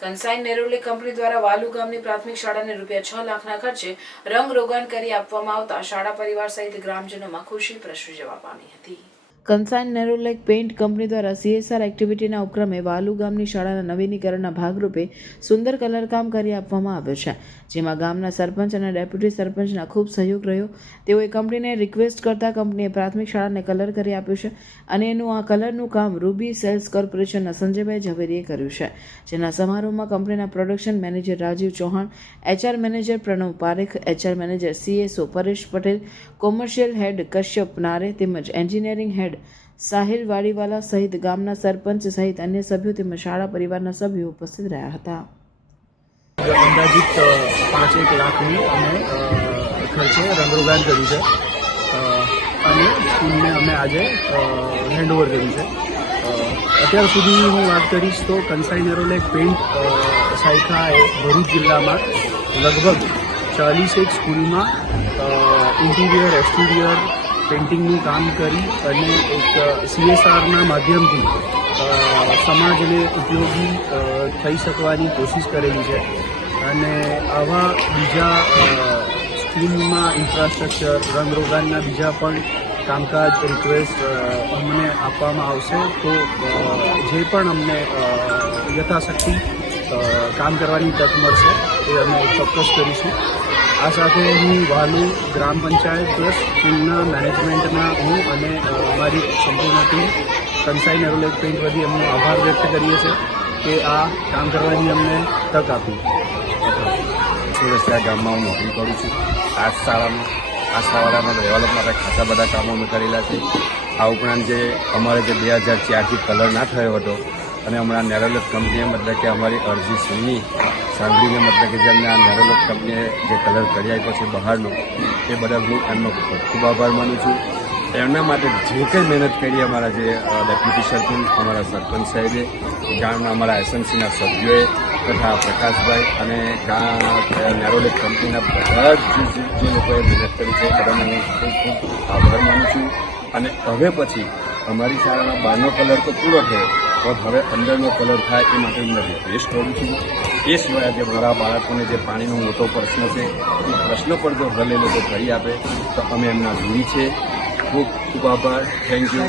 કંસાઈ Nerolac company દ્વારા વાલુ ગામની પ્રાથમિક શાળાને ₹6 લાખના ખર્ચે રંગરોગાન કરી આપવામાં આવતા શાળા પરિવાર સહિત ગ્રામજનોમાં ખુશી પ્રસરી જવા પામી હતી। કંસાઈ નેરોલેક પેઇન્ટ કંપની દ્વારા CSR એક્ટિવિટીના ઉપક્રમે વાલુ ગામની શાળાના નવીનીકરણના ભાગરૂપે સુંદર કલરકામ કરી આપવામાં આવ્યું છે, જેમાં ગામના સરપંચ અને ડેપ્યુટી સરપંચના ખૂબ સહયોગ રહ્યો। તેઓએ કંપનીને રિક્વેસ્ટ કરતા કંપનીએ પ્રાથમિક શાળાને કલર કરી આપ્યું છે અને એનું આ કલરનું કામ રૂબી સેલ્સ કોર્પોરેશનના સંજયભાઈ ઝવેરીએ કર્યું છે, જેના સમારોહમાં કંપનીના production manager Rajiv Chauhan, HR manager Pranav Parekh, HR manager CSO Paresh Patel, commercial head Kashyap Nare તેમજ એન્જિનિયરિંગ હેડ સાહિલ વાડીવાલા સહિત ગામના સરપંચ સહિત અન્ય સભ્યો તેમજ શાળા પરિવારના સભ્યો ઉપસ્થિત રહ્યા હતા। અંદાજિત 5-1 લાખની અમે ખર્ચે રંગરોગાન કર્યું છે અને સ્કૂલને અમે આજે હેન્ડઓવર કર્યું છે। અત્યાર સુધી હું વાત કરીશ તો કંસાઈ નેરોલેક પેઇન્ટ શાખાએ ભરૂચ જિલ્લામાં લગભગ 40 સ્કૂલમાં ઇન્ટિરિયર એક્સટિરિયર પેઇન્ટિંગનું કામ કરી અને એક CSRના માધ્યમથી સમાજને ઉપયોગી થઈ શકવાની કોશિશ કરેલી છે અને આવા બીજા સ્કૂલમાં ઇન્ફ્રાસ્ટ્રક્ચર રંગરોગાનના બીજા પણ કામકાજ રિક્વેસ્ટ અમને આપવામાં આવશે તો જે પણ અમને યથાશક્તિ કામ કરવાની તક મળશે એ અમે ચોક્કસ કરીશું। આ સાથે હું વાલુ ગ્રામ પંચાયત પ્લસ સ્કૂલના મેનેજમેન્ટના હું અને અમારી સંપૂર્ણ ટીમ કંસાઈ નેરોલેક પેઇન્ટ વતી અમને આભાર વ્યક્ત કરીએ છીએ કે આ કામ કરવાની અમને તક આપી। સુરસ્યા ગામમાં હું નોકરી કરું છું। આ શાળામાં ડેવલપ માટે ખાસા બધા કામો અમે કરેલા છે। આ ઉપરાંત જે અમારે જે 2004થી કલર ના થયો હતો અને હમણાં નેરોલેક કંપનીએ મતલબ કે અમારી અરજી સાંભળીને મતલબ કે જેમને આ નેરોલેક કંપનીએ જે કલર કરી આપ્યો છે બહારનો એ બદલ હું એમનો ખૂબ આભાર માનું છું। એમના માટે જે કંઈ મહેનત કરી અમારા જે ડેપ્યુટી સરપંચ અમારા સરપંચ સાહેબે ગામના અમારા SMCના સભ્યોએ તથા પ્રકાશભાઈ અને નેરોલેક કંપનીના બધા જ જે લોકોએ મહેનત કરી છે બધાને હું ખૂબ ખૂબ આભાર માનું છું। અને હવે પછી અમારી શાળાના બહારનો કલર તો પૂરો થયો તો હવે અંદરનો કલર થાય એ માટે હું રિક્વેસ્ટ કરું છું। એ સિવાય જે મારા બાળકોને જે પાણીનો મોટો પ્રશ્ન છે એ પ્રશ્ન પણ જો હલ એ લોકો કરી આપે તો અમે એમના ઋણી છે। ખૂબ ખૂબ આભાર, થેન્ક યુ।